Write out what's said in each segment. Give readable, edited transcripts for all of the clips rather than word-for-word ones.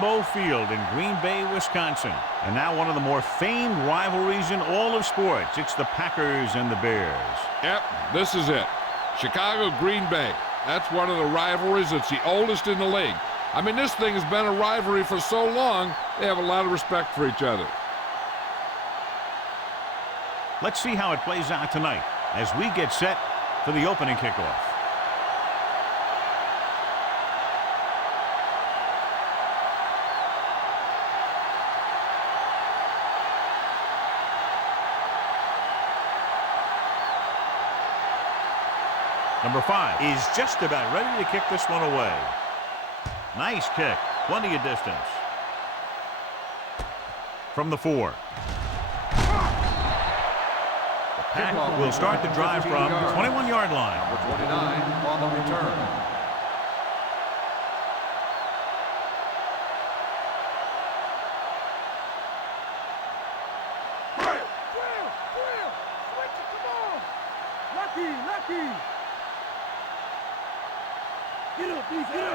Rainbow Field in Green Bay, Wisconsin. And now one of the more famed rivalries in all of sports. It's the Packers and the Bears. Yep, this is it. Chicago, Green Bay. That's one of the rivalries. It's the oldest in the league. I mean, this thing has been a rivalry for so long, they have a lot of respect for each other. Let's see how it plays out tonight as we get set for the opening kickoff. Number 5 is just about ready to kick this one away. Nice kick. Plenty of distance. From the 4. The Pack will start the drive from the 21-yard line. Number 29 on the return.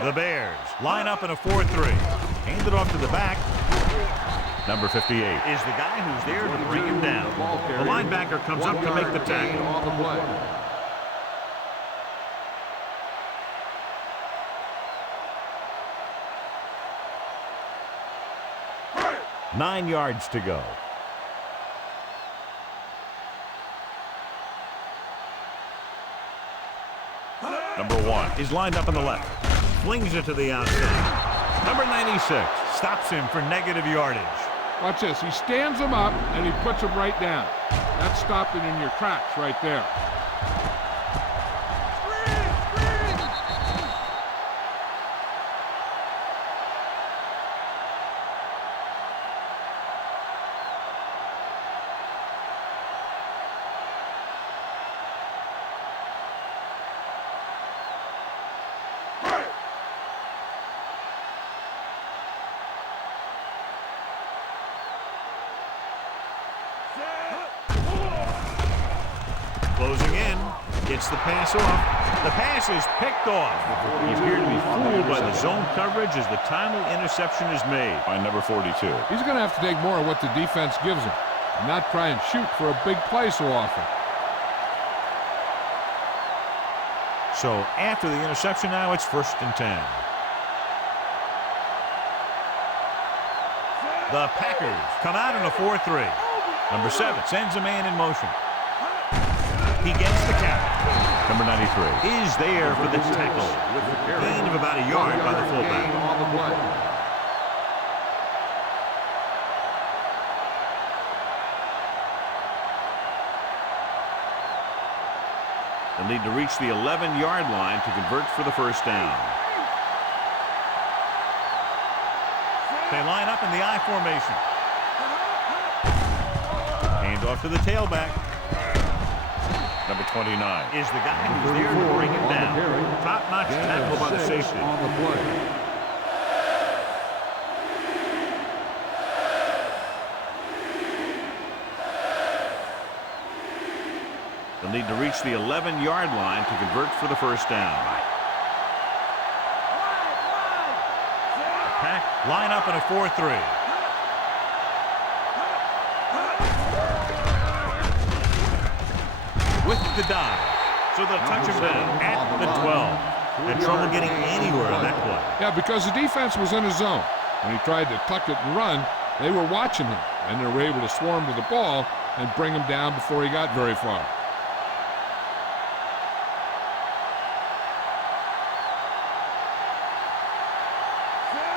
The Bears line up in a 4-3. Hand it off to the back. Number 58 is the guy who's there to bring him down. The linebacker comes up to make the tackle. On the play. 9 yards to go. Number 1 is lined up on the left. Flings it to the outside. Number 96 stops him for negative yardage. Watch this. He stands him up, and he puts him right down. That stopped it in your tracks right there. Closing in, gets the pass off. The pass is picked off. He appeared to be fooled by the zone coverage as the timely interception is made by number 42. He's going to have to take more of what the defense gives him and not try and shoot for a big play so often. So after the interception now, it's 1st and 10. The Packers come out in a 4-3. Number 7 sends a man in motion. He gets the count. Number 93 is there for the tackle. With the gain of about a yard by the fullback. On the play. They'll need to reach the 11-yard line to convert for the 1st down. They line up in the I formation. Hand off to the tailback. Number 29 is the guy who's there to bring him down. Top-notch tackle by the safety. On the play. They'll need to reach the 11-yard line to convert for the 1st down. The Pack line up in a 4-3. With the dive. So they'll touch him down at the 12. Had trouble getting anywhere on that play. Yeah, because the defense was in his zone. When he tried to tuck it and run, they were watching him, and they were able to swarm to the ball and bring him down before he got very far.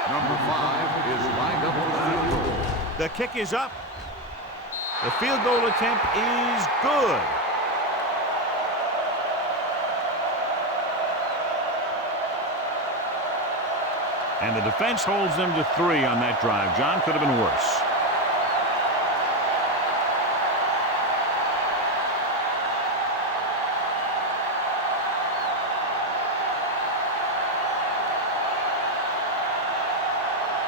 Number 5 is lined up for the field goal. The kick is up. The field goal attempt is good. And the defense holds them to 3 on that drive. John, could have been worse.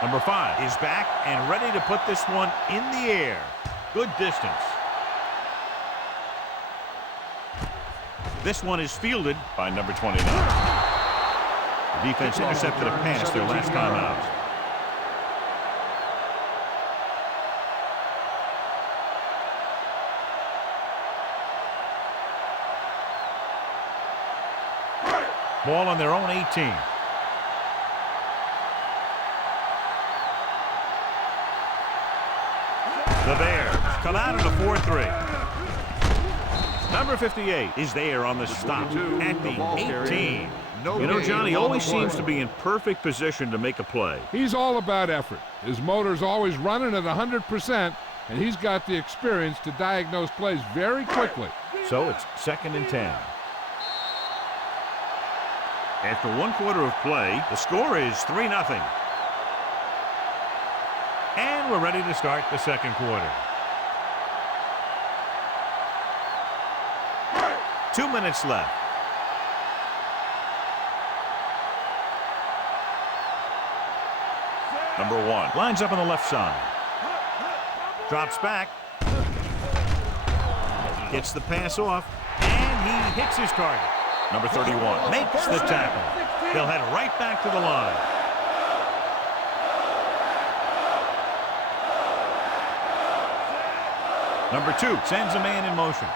Number 5 is back and ready to put this one in the air. Good distance. This one is fielded by number 29. The defense intercepted a pass their last time out. Ball on their own 18. The Bears come out in a 4-3. Number 58 is there on the stop at the 18. You know, Johnny always seems to be in perfect position to make a play. He's all about effort. His motor's always running at 100%, and he's got the experience to diagnose plays very quickly. So it's 2nd and 10. After 1 quarter of play, the score is 3-0. And we're ready to start the 2nd quarter. 2 minutes left. Number 1 lines up on the left side. Drops back. Gets the pass off. And he hits his target. Number 31 makes the tackle. He'll head right back to the line. Number 2 sends a man in motion.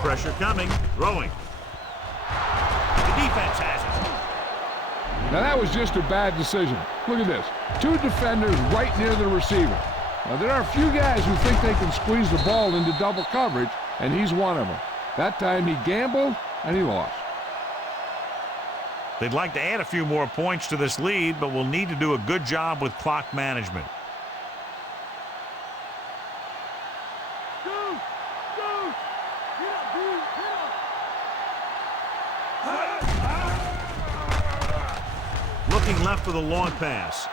Pressure coming. Throwing. The defense has it. Now that was just a bad decision. Look at this. 2 defenders right near the receiver. Now there are a few guys who think they can squeeze the ball into double coverage, and he's one of them. That time he gambled, and he lost. They'd like to add a few more points to this lead, but will need to do a good job with clock management. Looking left with a long pass.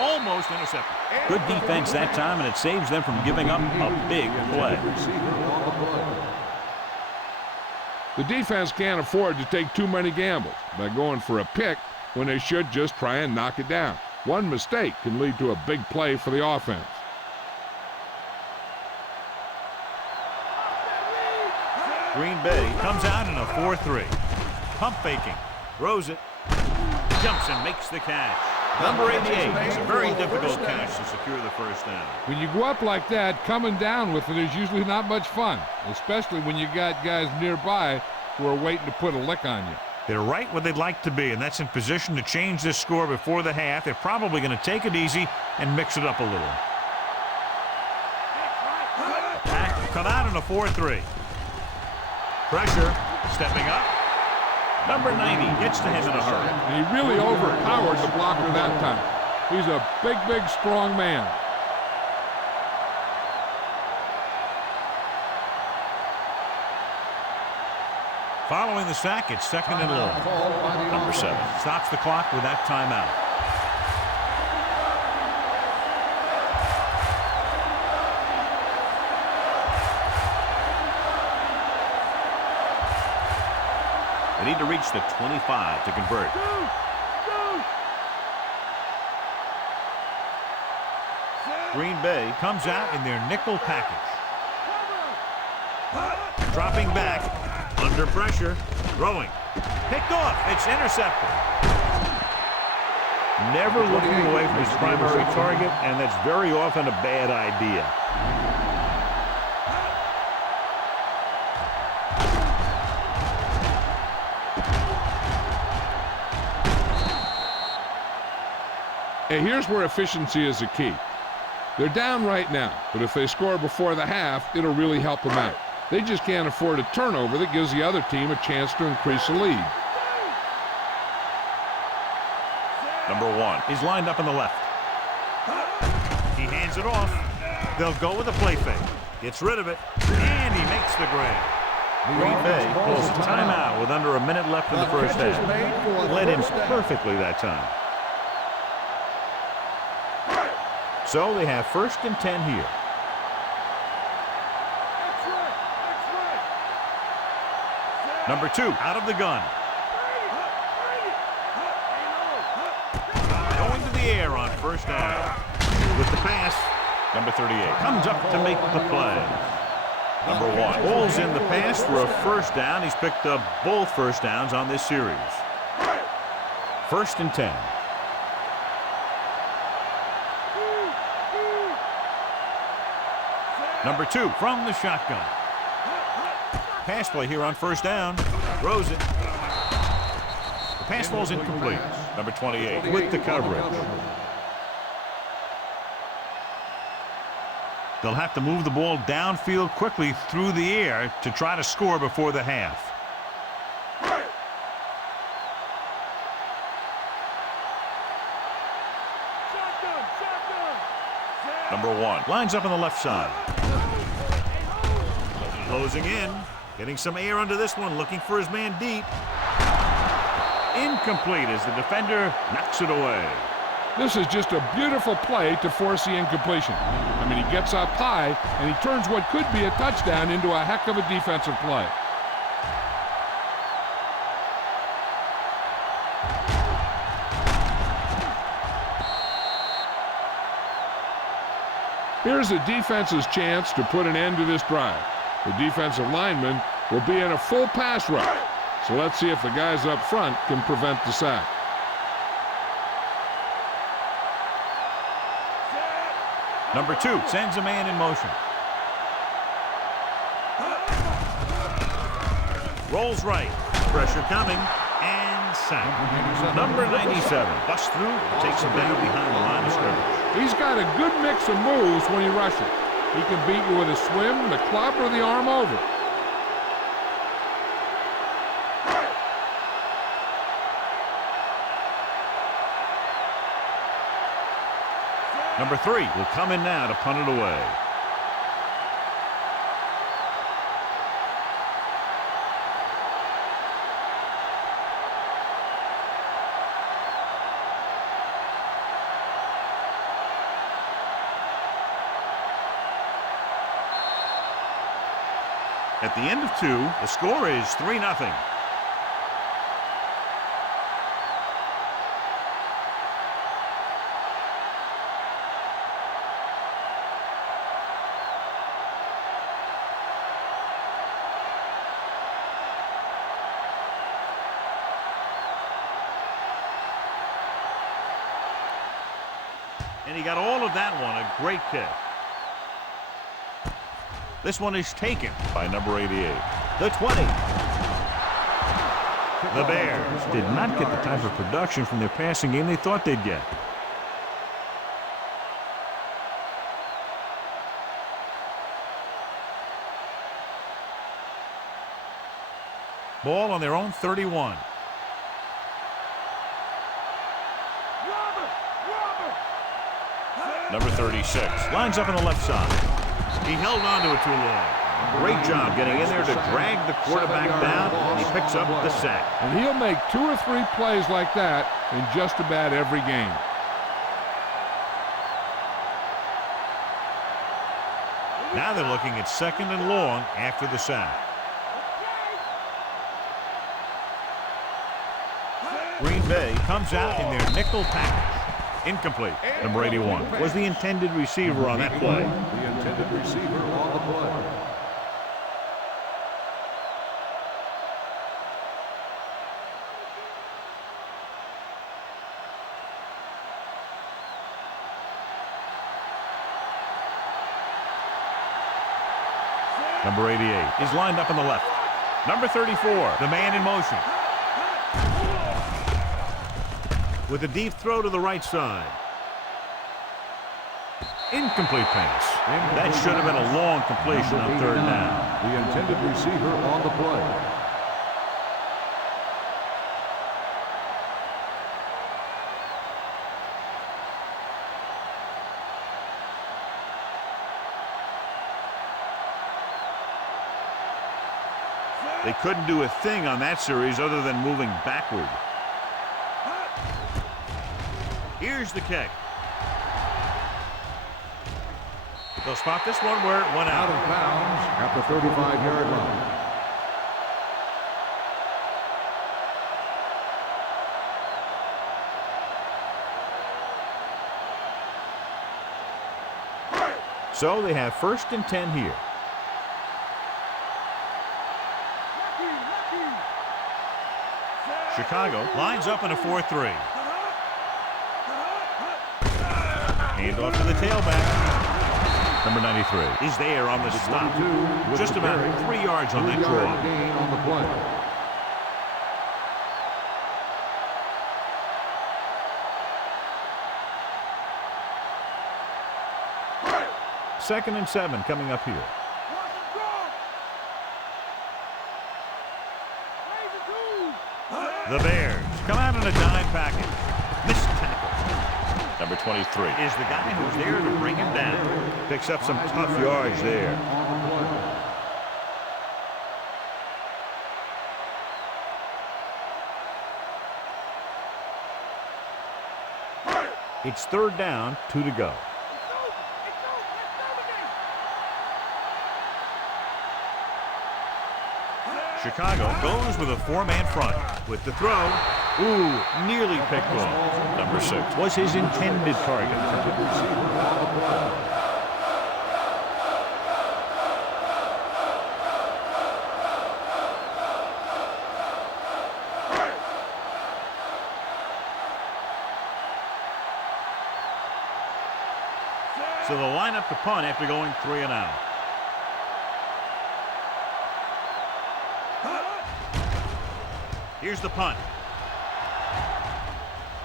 Almost intercepted. Good defense that time, and it saves them from giving up a big play. The defense can't afford to take too many gambles by going for a pick when they should just try and knock it down. One mistake can lead to a big play for the offense. Green Bay comes out in a 4-3. Pump faking. Throws it. Jumps and makes the catch. Number 88. It's a very difficult catch to secure the first down. When you go up like that, coming down with it is usually not much fun, especially when you got guys nearby who are waiting to put a lick on you. They're right where they'd like to be, and that's in position to change this score before the half. They're probably going to take it easy and mix it up a little. Come out in a 4-3. Pressure. Stepping up. Number 90 gets to him in a hurry. And he really overpowered the blocker that time. He's a big, big, strong man. Following the sack, it's 2nd and long. Number 7 stops the clock with that timeout. They need to reach the 25 to convert. Green Bay comes out in their nickel package. Dropping back. Under pressure. Throwing. Picked off. It's intercepted. Never looking away from his primary target, and that's very often a bad idea. Hey, here's where efficiency is the key. They're down right now, but if they score before the half, it'll really help them out. They just can't afford a turnover that gives the other team a chance to increase the lead. Number 1 is lined up on the left. He hands it off. They'll go with a play fake. Gets rid of it, and he makes the grab. Green Bay calls a timeout with under a minute left in the first half. Led him perfectly that time. So they have 1st and 10 here. Number 2 out of the gun. Going to the air on first down. With the pass, number 38 comes up to make the play. Number 1 pulls in the pass for a first down. He's picked up both first downs on this series. 1st and 10. Number 2 from the shotgun. Pass play here on first down. Throws it. The pass falls incomplete. Number 28 with the coverage. They'll have to move the ball downfield quickly through the air to try to score before the half. Number 1 lines up on the left side. Closing in. Getting some air under this one. Looking for his man deep. Incomplete as the defender knocks it away. This is just a beautiful play to force the incompletion. I mean, he gets up high, and he turns what could be a touchdown into a heck of a defensive play. Here's the defense's chance to put an end to this drive. The defensive lineman will be in a full pass rush. So let's see if the guys up front can prevent the sack. Number 2 sends a man in motion. Rolls right. Pressure coming. And sack. Number 97 busts through, takes him down behind the line of scrimmage. He's got a good mix of moves when he rushes. He can beat you with a swim, the club, or the arm over. Number 3 will come in now to punt it away. At the end of 2, the score is 3-0. And he got all of that one, a great kick. This one is taken by number 88. The 20. The Bears did not get the type of production from their passing game they thought they'd get. Ball on their own 31. Number 36 lines up on the left side. He held on to it too long. Great job getting in there to drag the quarterback down, and he picks up the sack. And he'll make 2 or 3 plays like that in just about every game. Now they're looking at 2nd and long after the sack. Green Bay comes out in their nickel package. Incomplete. Number 81 was the intended receiver on that play. The intended receiver on the play. Number 88 is lined up on the left. Number 34, the man in motion. With a deep throw to the right side. Incomplete pass. That should have been a long completion on 3rd down. The intended receiver on the play. They couldn't do a thing on that series other than moving backward. Here's the kick. They'll spot this one where it went out. Out of bounds at the 35-yard line. So they have 1st and 10 here. Chicago lines up in a 4-3. Hand off to the tailback. Number 93 is there on the stop. Just about 3 yards on that draw. Gain on the play. Second and 7 coming up here. The Bears come out in a dime package. Missed tackle. Number 23 is the guy who's there to bring him down. Picks up some tough yards there. It's third down, 2 to go. Chicago goes with a 4-man front. With the throw, nearly picked off. Number 6 was his intended target. So they'll line up the punt after going 3 and out. Here's the punt.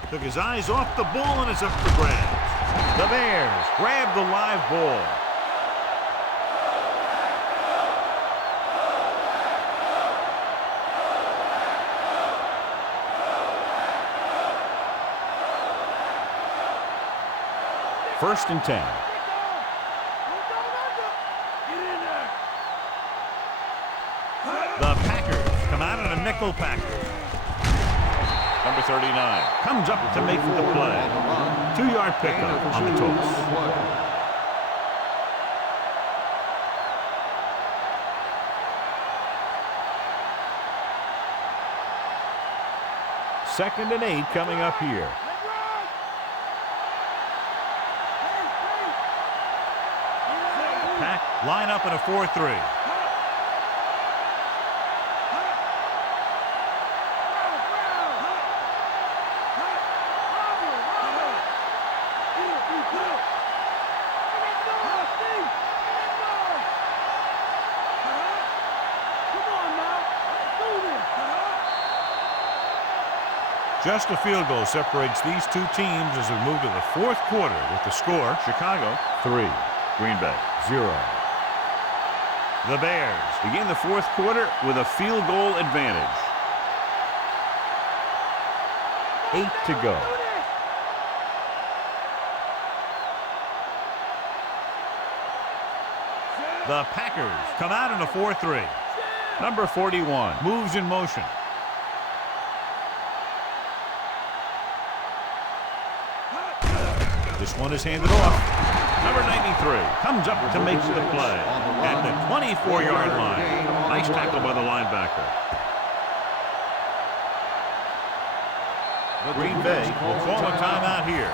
Took his eyes off the ball and it's up for grabs. The Bears grab the live ball. First and 10. The Packers come out in a nickel package. Number 39 comes up to make the play. 2-yard pickup on the toss. Second and 8 coming up here. Pack line up in a 4-3. Just a field goal separates these two teams as we move to the fourth quarter with the score, Chicago 3, Green Bay 0. The Bears begin the fourth quarter with a field goal advantage. 8 to go. The Packers come out in a 4-3. Number 41 moves in motion. This one is handed off. Number 93 comes up to make the play at the 24-yard line. Nice tackle by the linebacker. Green Bay will call a timeout here.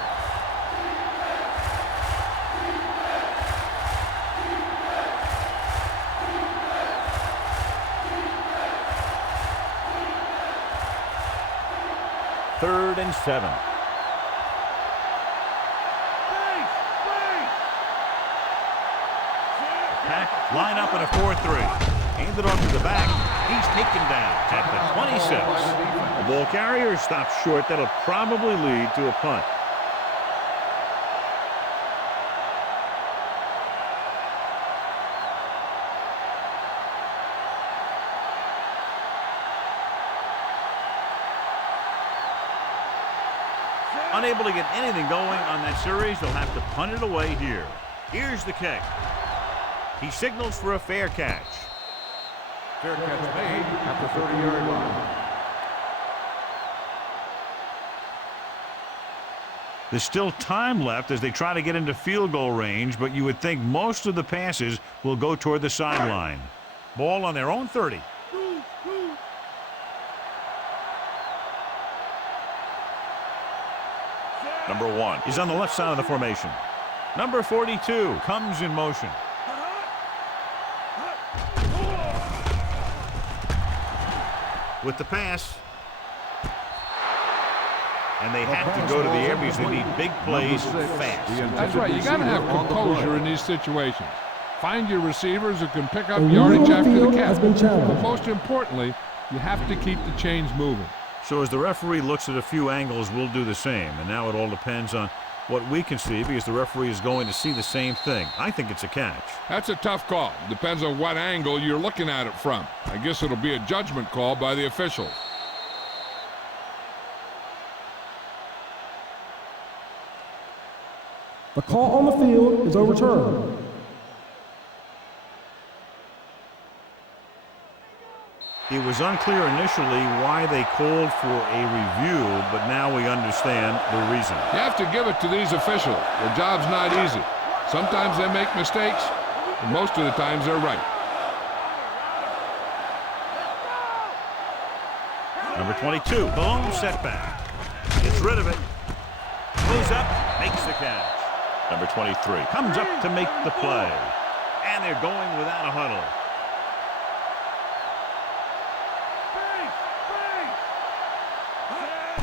Third and 7. Pack line up in a 4-3. Handed off to the back. He's taken down at the 26. The ball carrier stops short. That'll probably lead to a punt. Unable to get anything going on that series, they'll have to punt it away here. Here's the kick. He signals for a fair catch. Fair catch made at the 30-yard line. There's still time left as they try to get into field goal range, but you would think most of the passes will go toward the sideline. Ball on their own 30. Number 1 is on the left side of the formation. Number 42 comes in motion. With the pass. And they have to go to the air because they need big plays fast. That's right. You got to have composure in these situations. Find your receivers who can pick up yardage after the catch. But most importantly, you have to keep the chains moving. So as the referee looks at a few angles, we'll do the same. And now it all depends on what we can see because the referee is going to see the same thing. I think it's a catch. That's a tough call. Depends on what angle you're looking at it from. I guess it'll be a judgment call by the officials. The call on the field is overturned. It was unclear initially why they called for a review, but now we understand the reason. You have to give it to these officials. Their job's not easy. Sometimes they make mistakes, and most of the times they're right. Number 22, blown setback. Gets rid of it. Goes up, makes the catch. Number 23 comes up to make the play. And they're going without a huddle.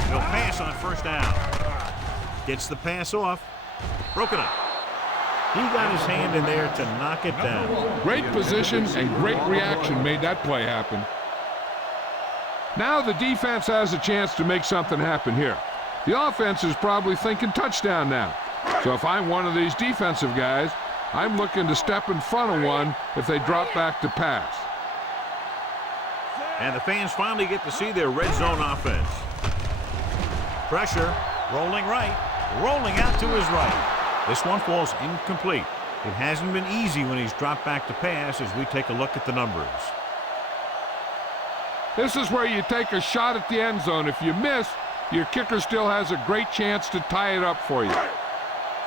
He'll pass on first down. Gets the pass off. Broken up. He got his hand in there to knock it down. Great position and great reaction made that play happen. Now the defense has a chance to make something happen here. The offense is probably thinking touchdown now. So if I'm one of these defensive guys, I'm looking to step in front of one if they drop back to pass. And the fans finally get to see their red zone offense. Pressure, rolling right, rolling out to his right. This one falls incomplete. It hasn't been easy when he's dropped back to pass as we take a look at the numbers. This is where you take a shot at the end zone. If you miss, your kicker still has a great chance to tie it up for you.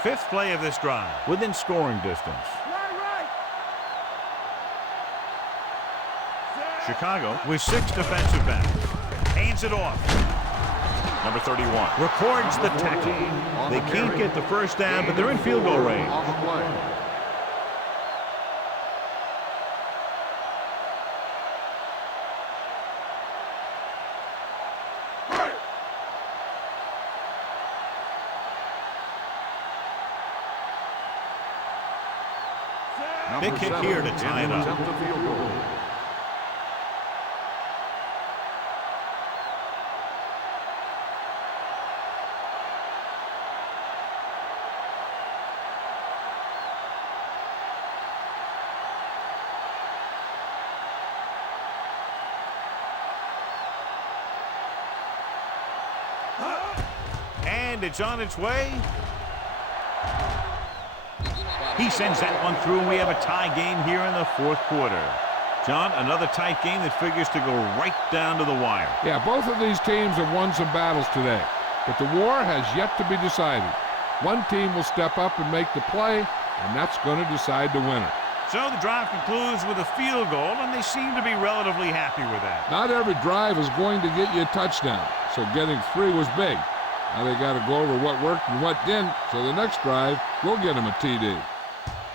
Fifth play of this drive, within scoring distance. Chicago with 6 defensive backs. Hands it off. Number 31 records the tackle. They can't get the first down, but they're in field goal range. Big kick here to tie it up. And it's on its way. He sends that one through, and we have a tie game here in the fourth quarter. John, another tight game that figures to go right down to the wire. Yeah, both of these teams have won some battles today, but the war has yet to be decided. One team will step up and make the play, and that's going to decide the winner. So the drive concludes with a field goal, and they seem to be relatively happy with that. Not every drive is going to get you a touchdown, so getting 3 was big. Now they got to go over what worked and what didn't, so the next drive will get them a TD.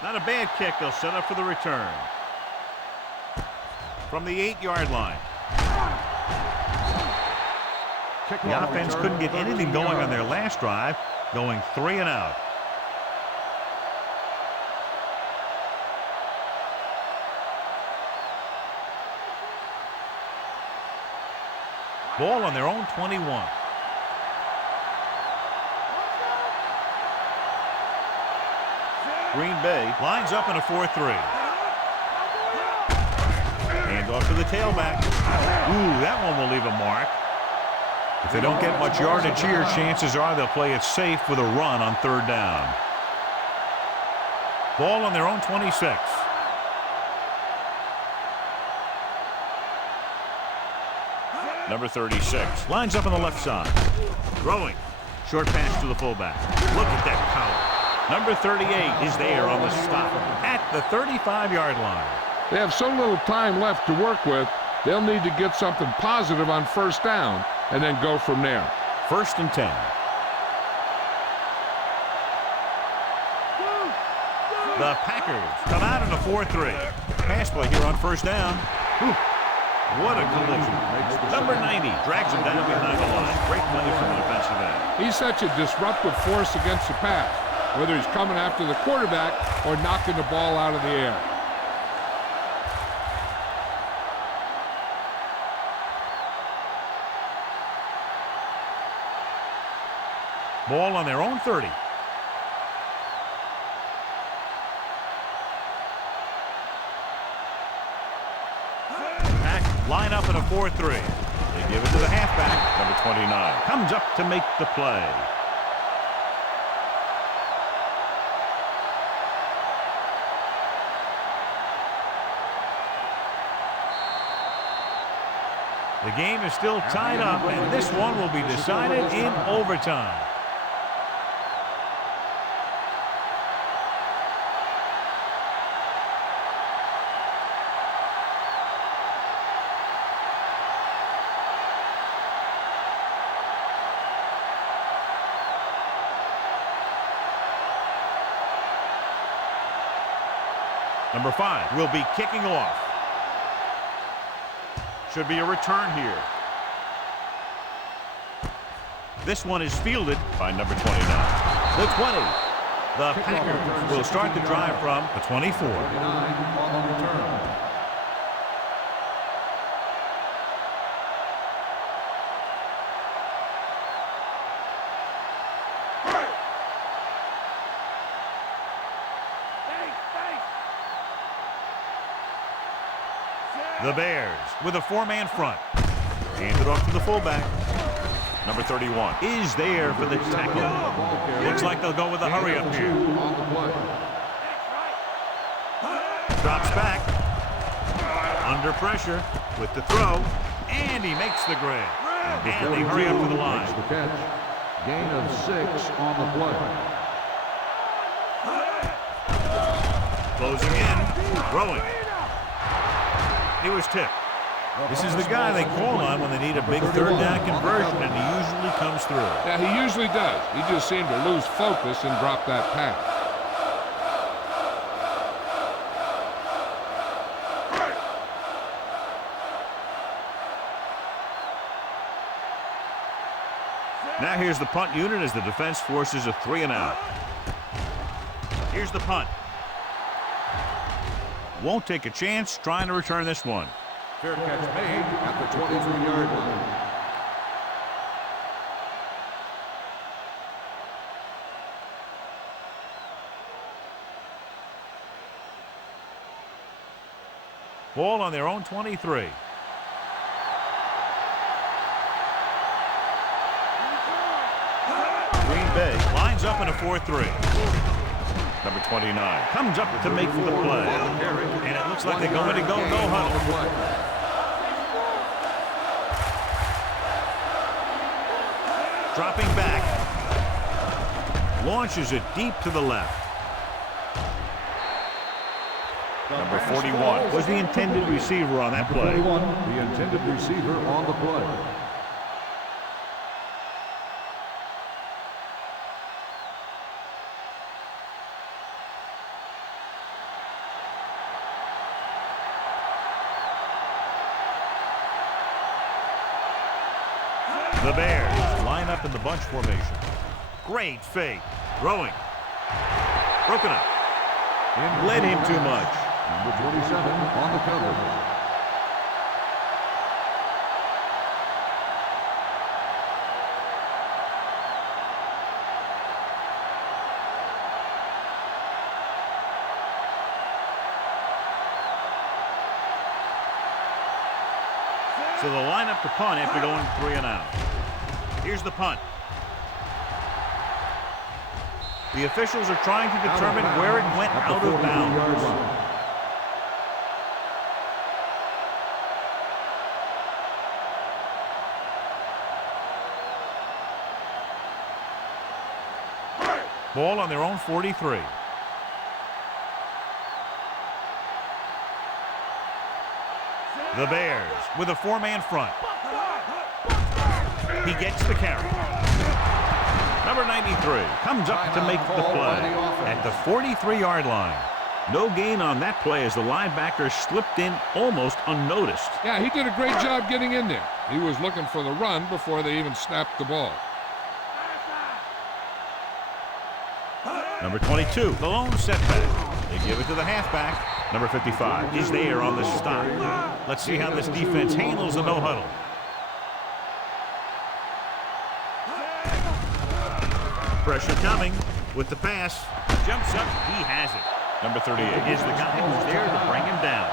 Not a bad kick. They'll set up for the return. From the 8-yard line. The offense couldn't get anything going on their last drive, going 3 and out. Ball on their own 21. Green Bay lines up in a 4-3. Hand off to the tailback. Ooh, that one will leave a mark. If they don't get much yardage here, chances are they'll play it safe with a run on 3rd down. Ball on their own 26. Number 36 lines up on the left side. Throwing. Short pass to the fullback. Look at that power. Number 38 is there on the stop at the 35-yard line. They have so little time left to work with, they'll need to get something positive on 1st down and then go from there. 1st and 10. The Packers come out in a 4-3. Pass play here on 1st down. Whew. What a collision. Number 90 drags him down behind the line. Great play from the defensive end. he's such a disruptive force against the pass, whether he's coming after the quarterback or knocking the ball out of the air. Ball on their own 30. Pack line up in a 4-3. They give it to the halfback, number 29. Comes up to make the play. The game is still tied up, and this one will be decided in overtime. Number 5 will be kicking off. Should be a return here. This one is fielded by number 29. The 20. The Packers will start the drive from the 24. 29 on the return. The Bears with a 4-man front. Hand it off to the fullback. Number 31 is there for the tackle. Looks like they'll go with a hurry up here. Drops back. Under pressure with the throw. And he makes the grab. And they hurry up to the line. The catch. Gain of 6 on the play. Closing in. Throwing. He was tipped. This is the guy they call on when they need a big third down conversion, and he usually comes through. Yeah, he usually does. He just seemed to lose focus and drop that pass. Now here's the punt unit as the defense forces a 3-and-out. Here's the punt. Won't take a chance trying to return this one. Fair catch made at the 23-yard line. Ball on their own 23. Green Bay lines up in a 4-3. Number 29 comes up to make the play. And it looks like they're going to go no huddle. Dropping back. Launches it deep to the left. Number 41 was the intended receiver on that play. The intended receiver on the play. The Bears line up in the bunch formation. Great fake. Throwing. Broken up. Led him too much. Number 27 on the coverage. So they'll line up to punt after going 3-and-out. Here's the punt. The officials are trying to determine where it went out of bounds. Ball on their own 43. The Bears with a 4-man front. He gets the carry. Number 93 comes up to make the play at the 43-yard line. No gain on that play as the linebacker slipped in almost unnoticed. Yeah, he did a great job getting in there. He was looking for the run before they even snapped the ball. Number 22, the lone setback. They give it to the halfback. Number 55 is there on the stop. Let's see how this defense handles the no-huddle. Pressure coming with the pass. Jumps up. He has it. Number 38 is the guy who's there to bring him down.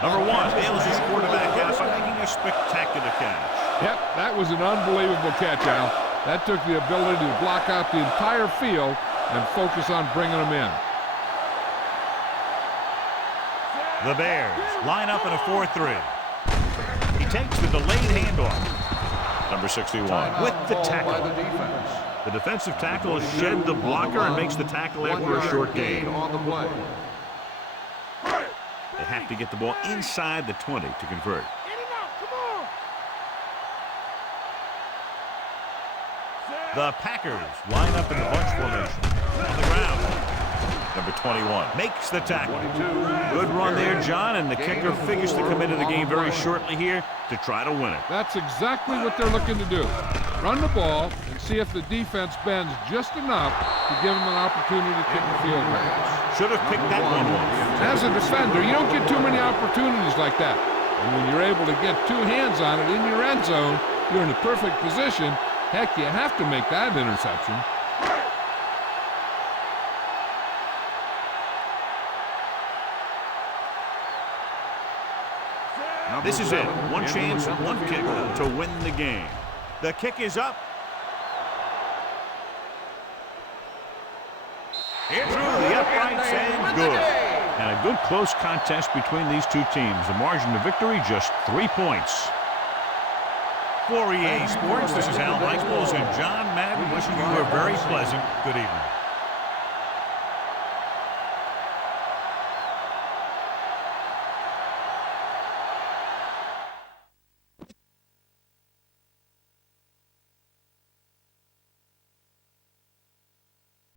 Number 1 bails his quarterback out by making a spectacular catch. Yep, that was an unbelievable catch, Al. That took the ability to block out the entire field and focus on bringing them in. The Bears line up in a 4-3. He takes the delayed handoff. Number 61 with the tackle. The defensive tackle has shed the blocker and makes the tackle after a short gain. They have to get the ball inside the 20 to convert. The Packers line up in the bunch formation. On the ground. Number 21 makes the tackle. Good run there, John, and the kicker figures to come into the game very shortly here to try to win it. That's exactly what they're looking to do. Run the ball and see if the defense bends just enough to give them an opportunity to kick the field goal. Should have picked that one off. As a defender, you don't get too many opportunities like that. And when you're able to get 2 hands on it in your end zone, you're in a perfect position. Heck, you have to make that interception. This is it. One chance, one kick to win the game. The kick is up. Through the uprights and good. And a good close contest between these two teams. The margin of victory just 3 points. For EA Sports, this is Al Michaels and John Madden wishing you a very pleasant good evening.